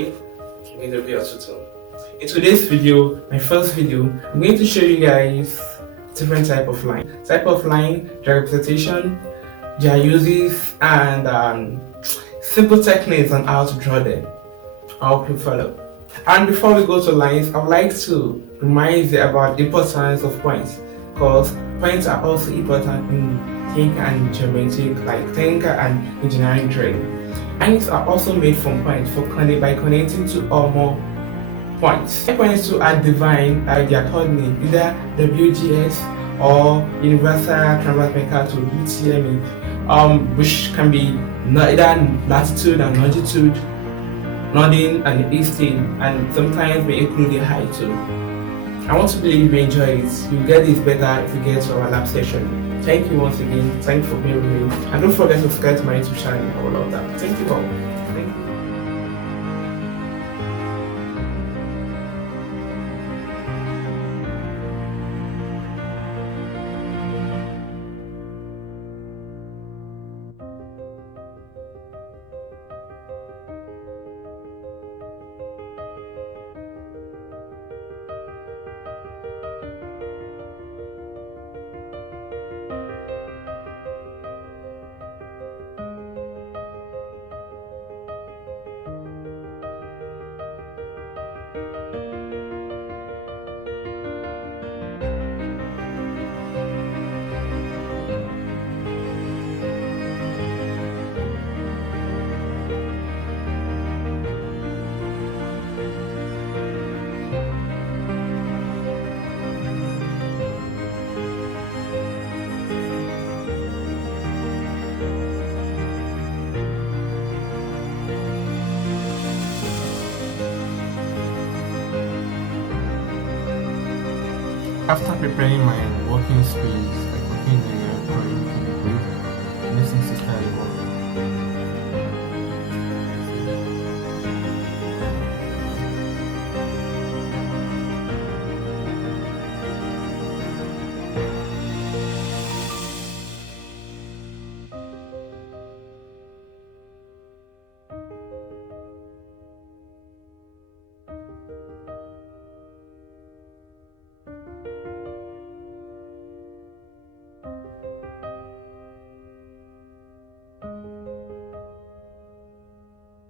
name is Obi Otutu. In today's video, my first video, I'm going to show you guys different type of line. Their representation, their uses, and simple techniques on how to draw them. I hope you follow. And before we go to lines, I would like to remind you about the importance of points, because points are also important in think and geometric, like technical and engineering drawing. Lines are also made from points by connecting two or more points. Points to are defined by their coordinate, either WGS or Universal Canvas Maker to UTME, which can be either latitude and longitude, northern and eastern, and sometimes may include the height too. I want to believe you enjoy it. You'll get this better if you get to our lab session. Thank you once again. Thank you for being with me. And don't forget to subscribe to my YouTube channel. I would love that. Thank you all. Thank you. After preparing my working space, like working area for a week, this is started working.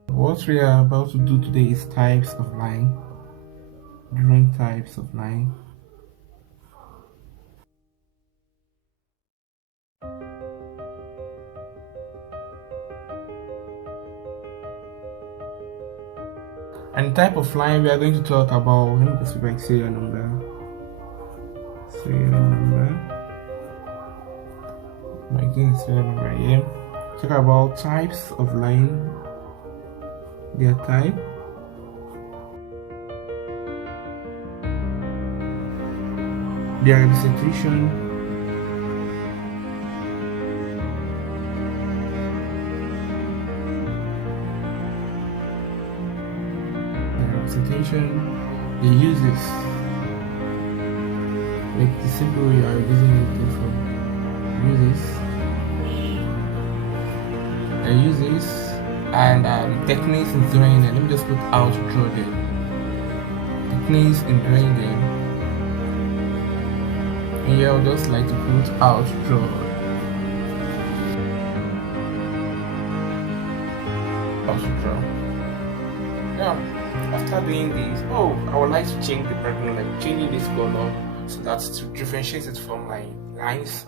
What we are about to do today is types of line, different types of line. And type of line we are going to talk about, let me just see if I can say your number. My serial number here. Talk about types of line, their type, their representation, the uses, like the simple way you are using it from uses, and techniques in drawing them. Let me just put how to draw them. Techniques in drawing them. And here I would just like to put how to draw. Yeah, after doing this, I would like to change the background, like changing this color so that to differentiate it from my lines.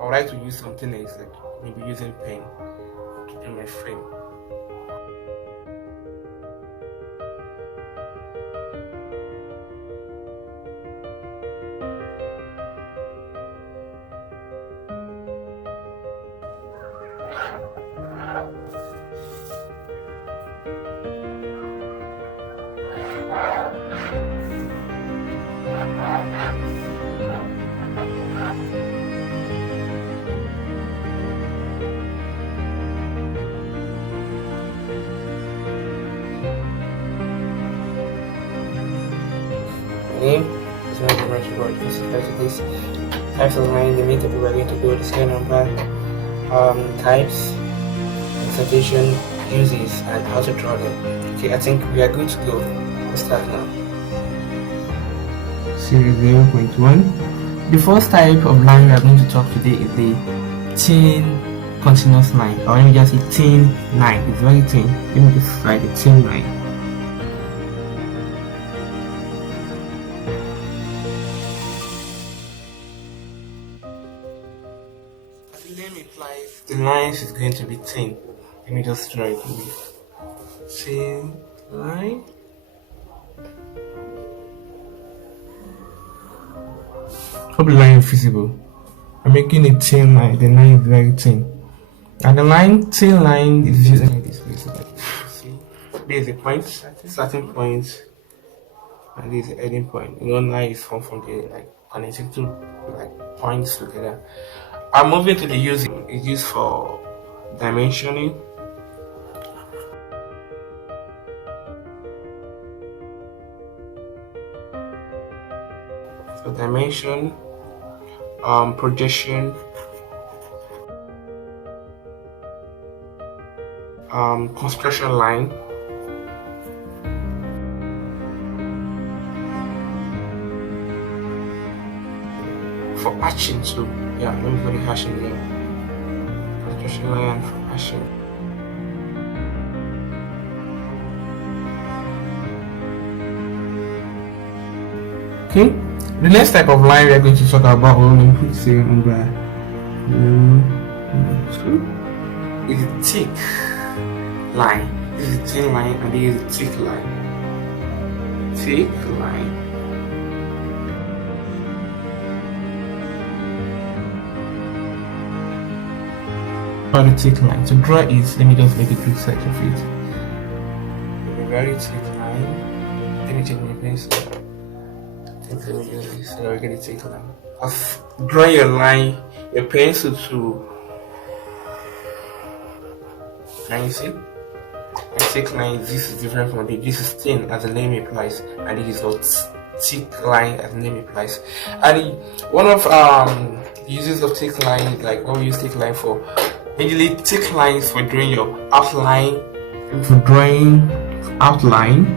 I would like to use something else, like maybe using pen in my frame. Name is not commercial board. This is this types of line limit that we are going to do the serial number, types, presentation, uses and how to draw them. Okay, I think we are good to go. Let's start now. Series 0.1. The first type of line we are going to talk today is the thin continuous line, or let me just say thin line. It's very thin. Let me just write a thin line. As the name implies, the lines is going to be thin. Let me just draw it with thin line. Hope the line is visible. I'm making a thin line. The line is very thin, and the thin line is using like this. See, there is a point, starting point, and there is an ending point. Line is formed from the connecting two points together. I'm moving to the use. It's used for dimensioning. So dimension, projection, construction line, for hatching too. Yeah, let me put the hashing here. Construction line for hashing. Okay, the next type of line we are going to talk about, let me put serial number 2, is a thick line. This is a thin line, and this is a thick line. Thick line. For the thick line, to draw it, let me just make a quick sketch of it. A very thick line. Let me take my pencil. Let me use this so that we get a thick line. Draw your line, your pencil to. Can you see? A thick line, this is different from this. This is thin as the name implies, and it is not thick line as the name implies. And one of the uses of thick line is like what we use thick line for. Usually thick lines for drawing your outline, for drawing outline.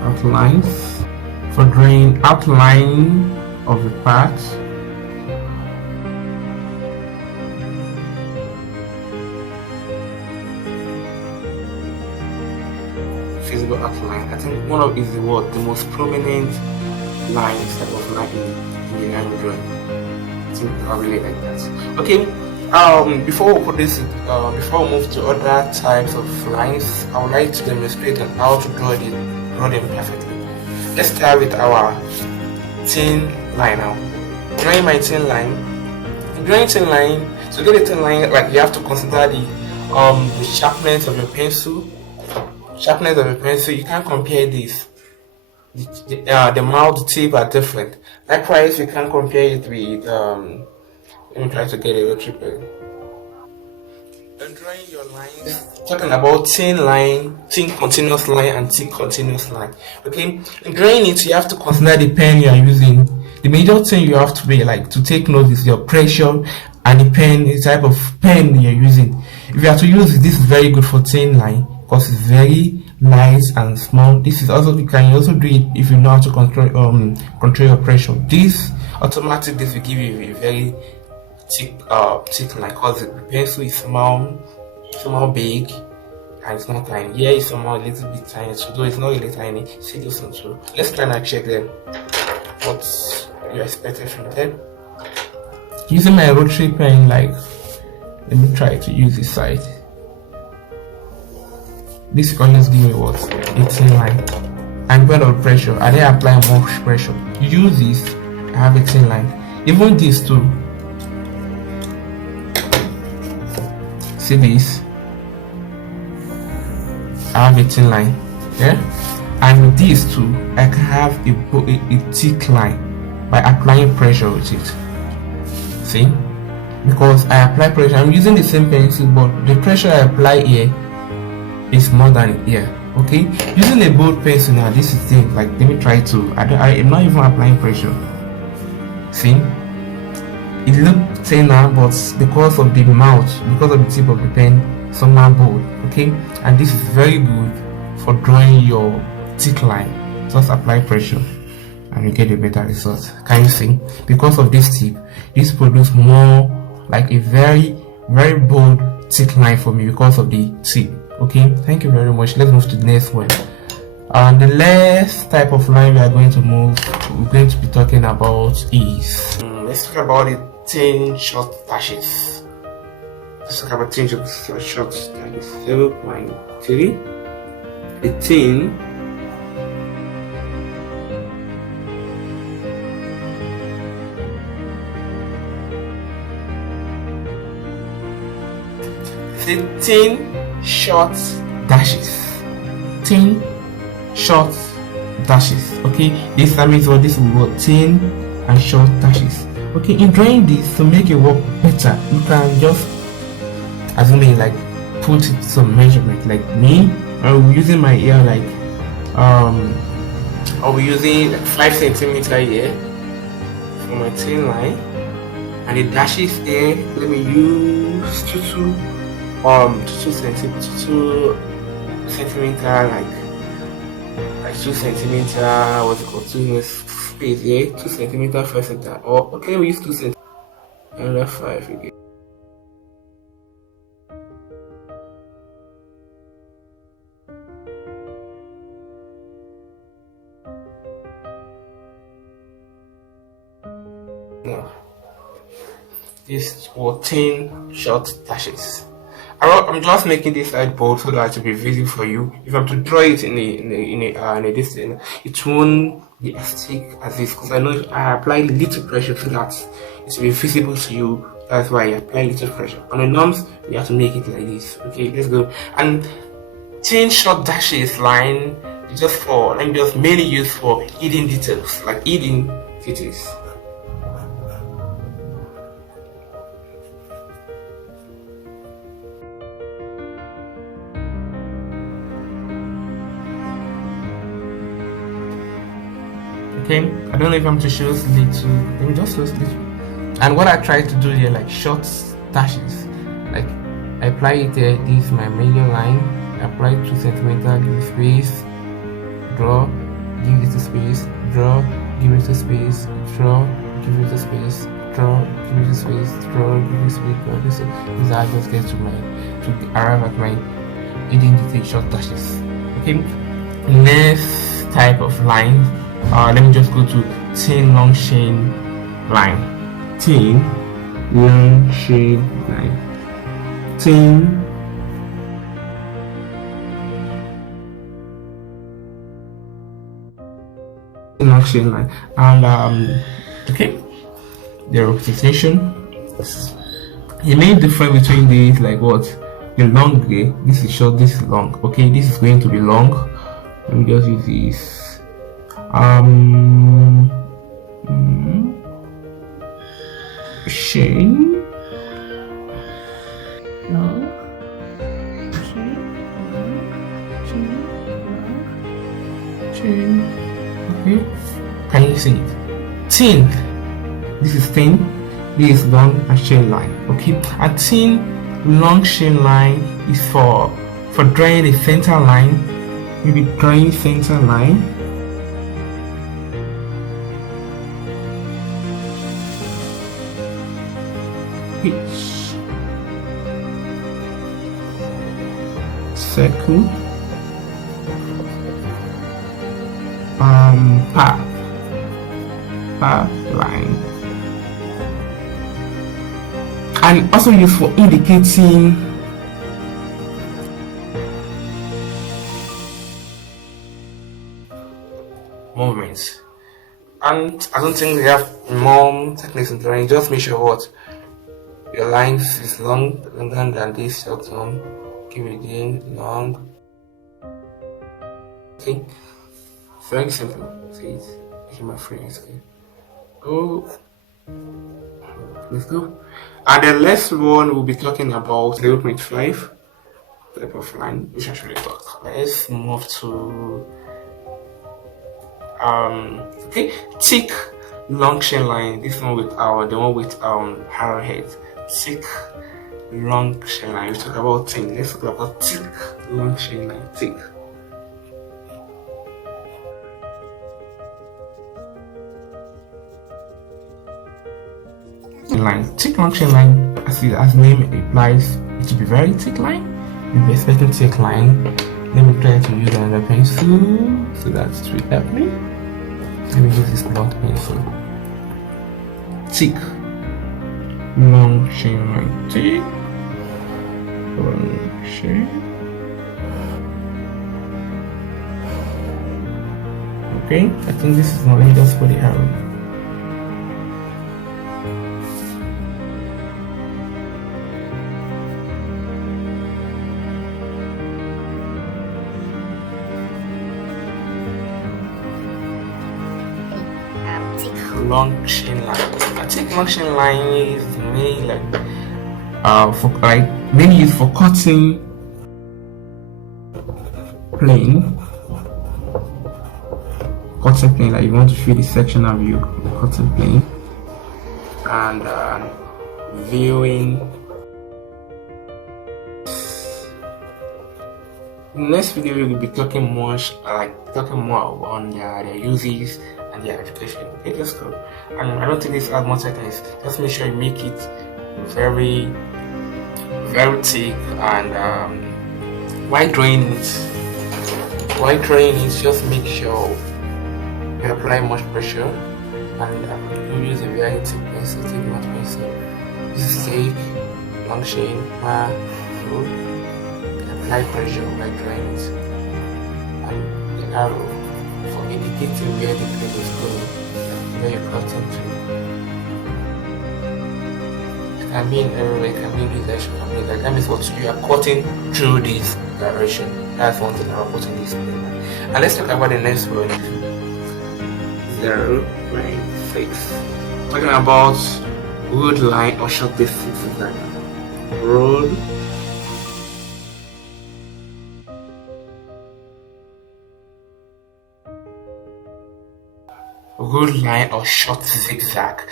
Outlines, for drawing outline of the part. Visible outline. I think one of is the most prominent lines type of line in the line drawing. I think I really like that. Okay, before we move to other types of lines, I would like to demonstrate on how to draw them perfectly. Let's start with our thin line now. Drawing my thin line. Drawing thin line. To get a thin line, you have to consider the sharpness of your pencil. Sharpness of your pencil. You can't compare this. The mouth tip are different. Likewise, you can compare it with let me try to get a triple. When drawing your lines, talking about thin continuous line, and thick continuous line. Okay, in drawing it, you have to consider the pen you are using. The major thing you have to be to take note is your pressure and the type of pen you're using. If you have to use it, this is very good for thin line because it's very nice and small. This is also, you can also do it if you know how to control your pressure. This will give you a very thick line because the pencil is small, big, and it's not tiny. Here it's somehow a little bit tiny, so though it's not really tiny. See this one too. Let's try and check them. What you expected from them. Using my rotary pen, let me try to use this side. This always give me what? A thin line. And when of pressure, I then apply more pressure. You use this, I have a thin line. Even this too. See this? I have a thin line. Yeah? And with these two, I can have a thick line by applying pressure with it. See? Because I apply pressure, I'm using the same pencil, but the pressure I apply here is more than here. Okay, using a bold pencil now, this is thing let me try to. I am not even applying pressure. See, it looks thinner, but because of the mouth, because of the tip of the pen, somehow bold. Okay, and this is very good for drawing your thick line. Just apply pressure and you get a better result. Can you see? Because of this tip, this produces more like a very bold thick line for me because of the tip. Okay, thank you very much. Let's move to the next one. The last type of line we're going to be talking about is let's talk about the thin short dashes. Let's talk about thin short dashes. 0.3. The thin short dashes. Thin short dashes. Okay, this means what this will be thin and short dashes. Okay, in drawing this to make it work better, you can just assuming like put some measurement. Like me, I'll be using my ear like I'll be using like 5 centimeter here for my thin line, and the dashes here. Let me use 2 centimeter like 2 centimeter. What's it called? 2 space here. 2 centimeter 5 centimeter. Or okay, we use 2 centimeter and 5 again. Now, this 14 short dashes. I'm just making this side bold so that it will be visible for you. If I'm to draw it in a distance, it won't be as thick as this because I know I apply little pressure so that it will be visible to you. That's why I apply little pressure. On the norms, we have to make it like this. Okay, let's go. And thin short dashes line is just for mainly used for hidden details, like hidden details. Okay, I don't know if I'm to show this little. Let me just show this little. And what I try to do here, like short dashes, like I apply it here. This is my major line. I apply 2 centimeter, give it space, draw, give it a space, draw, give it a space, draw, give it a space, draw, give it a space, draw, give it a space, draw. This is how I just get to arrive at my hidden detail short dashes. Okay, next type of line. Let me just go to thin long chain line. Thin long chain line. Thin long chain line. And okay, the representation. The main difference between these, like what the long here, this is short, this is long. Okay, this is going to be long. Let me just use this. Chain long chain. Okay, can you see it? Thin, this is thin, this is long and chain line. Okay, a thin long chain line is for drawing a center line. Maybe drawing center line. Pitch, circle, path line, and also used for indicating movements. And I don't think we have more techniques in drawing. Just make sure what your lines is longer than this short one. Give it again long. Okay, very simple. See it? Make my friends. Okay, go. Let's go. And the last one we'll be talking about 0.5 type of line, which I should talk. Let's move to okay, thick long chain line. This one with the one with arrowhead. Thick long chain line. We talk about thin. Let's talk about thick long chain line. Thick. Line. Thick long chain line, as the name implies, it should be very thick line. You'll be expecting thick line. Let me try to use another pencil so that it will help me. Let me use this blunt pencil. Thick long chain line. Thick long chain. Okay, I think this is not. Let me just put the arrow. Long chain line. I think long chain line is mainly mainly used for cutting plane. Cutting plane, like you want to fill the section of your cutting plane, and viewing. In the next video, we will be talking more on their uses and their application. Okay, let's go. And I don't think this has much seconds. Just make sure you make it very, very thick. And while drawing it, just make sure you apply much pressure. And you use a very thick pencil, thick matte pencil. This is thick, long chain, apply pressure by drawing it, and the arrow for indicating where the plane is going, where you're cutting to. It can be in arrow, it can be in this direction, it can be in that means what you are cutting through this direction. That's one thing I'm putting this plane. And let's talk about the next one. 0.6. Talking about road line or short distance line. Road line or short zigzag.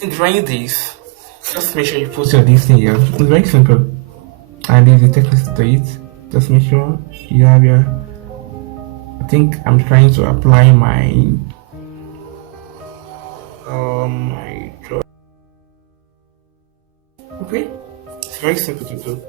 In drawing this, just make sure you put your this in here. It's very simple, and there's a technique to it. Just make sure you have your. I think I'm trying to apply my draw. Okay, it's very simple to do.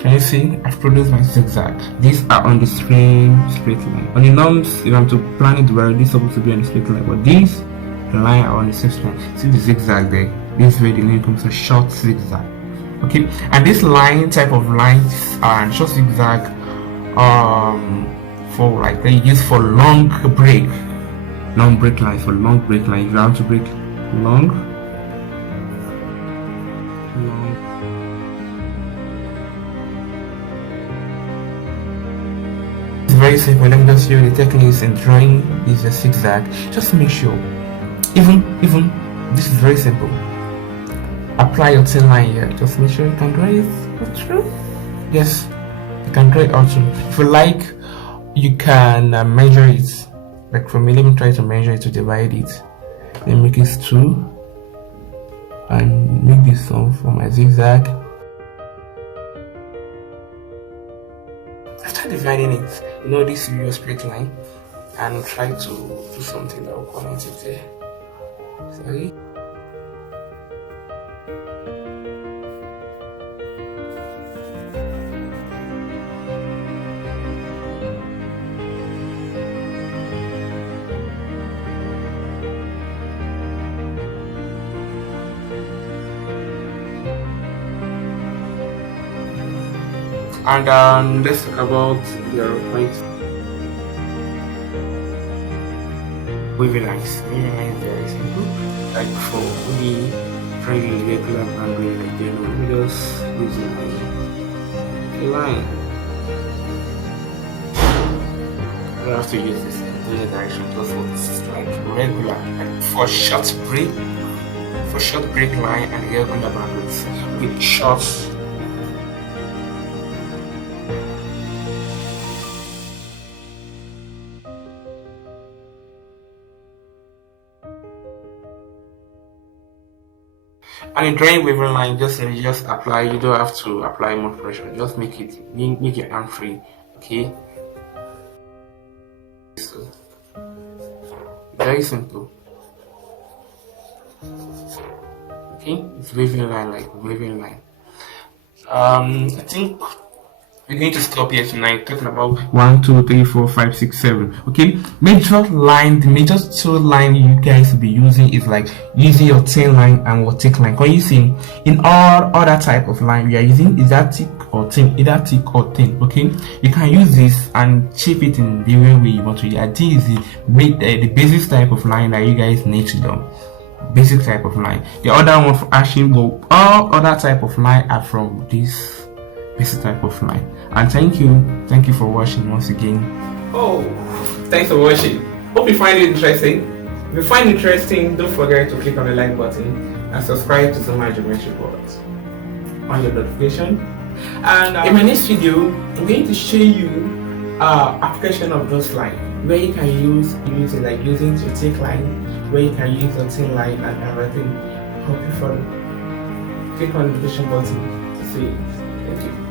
Can you see? I've produced my zigzag. These are on the same straight line. On the norms, if I'm to plan it well, this is supposed to be on the straight line, but these line are on the same line. See the zigzag there? This way the name comes a short zigzag. Okay, and this line type of lines are short zigzag for like they use for long break lines, for long break lines. If you want to break long. Very simple. Let me just show you the techniques in drawing is a zigzag. Just make sure, even this is very simple. Apply your thin line here. Just make sure you can draw it through. Yes, you can draw it out through. If you like, you can measure it. Like for me, let me try to measure it to divide it. Then make it 2, and make this one for my zigzag. After dividing it, this is your straight line, and try to do something that will connect it there. Sorry. And let's talk about the points. Weaving lines. Weaving lines is very simple. Like for we drawing regular boundary, like we just use a line. I don't have to use this in any direction, just what's like regular, like for short break line and regular boundaries with short. And in drawing wavering line, just apply. You don't have to apply more pressure. Just make your hand free. Okay. So, very simple. Okay, it's waving line, like waving line. I think we're going to stop here tonight talking about 1, 2, 3, 4, 5, 6, 7. Okay, the major two line you guys will be using is like using your thin line and your thick line. Can you see in all other type of line we are using either thick or thin, okay, you can use this and shape it in the way you want to. Yeah, this is the basic type of line that you guys need to know. Basic type of line. The other one for actually go, all other type of line are from this basic type of line. And thank you for watching once again. Oh, thanks for watching. Hope you find it interesting. If you find it interesting, don't forget to click on the like button and subscribe to Zoma Geometry Board on your notification. And in my next video, I'm going to show you application of those lines where you can use it, like using your thick line, where you can use your thin line and everything. Hope you follow. Click on the notification button to see it. Thank you.